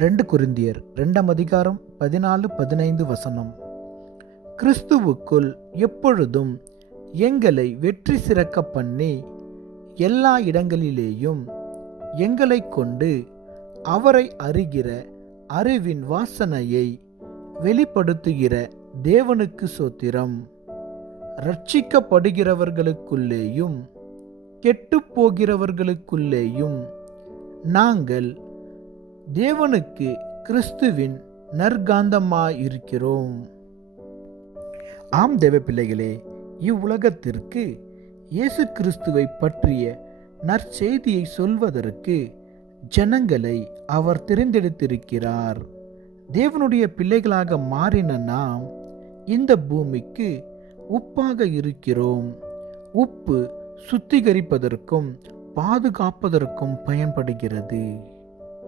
2 கொரிந்தியர் 2ஆம் அதிகாரம் 14-15 கிறிஸ்துவுக்குள் எப்பொழுதும் எங்களை வெற்றி சிறக்க பண்ணி எல்லா இடங்களிலேயும் எங்களை கொண்டு அவரை அறிகிற அறிவின் வாசனையை வெளிப்படுத்துகிற தேவனுக்கு ஸ்தோத்திரம். ரட்சிக்கப்படுகிறவர்களுக்குள்ளேயும் கெட்டுப்போகிறவர்களுக்குள்ளேயும் நாங்கள் தேவனுக்கு கிறிஸ்துவின் நற்காந்தமாயிருக்கிறோம். ஆம் தேவ பிள்ளைகளே, இவ்வுலகத்திற்கு இயேசு கிறிஸ்துவை பற்றிய நற்செய்தியை சொல்வதற்கு ஜனங்களை அவர் தெரிந்தெடுத்திருக்கிறார். தேவனுடைய பிள்ளைகளாக மாறின நாம் இந்த பூமிக்கு உப்பாக இருக்கிறோம். உப்பு சுத்திகரிப்பதற்கும் பாதுகாப்பதற்கும் பயன்படுகிறது.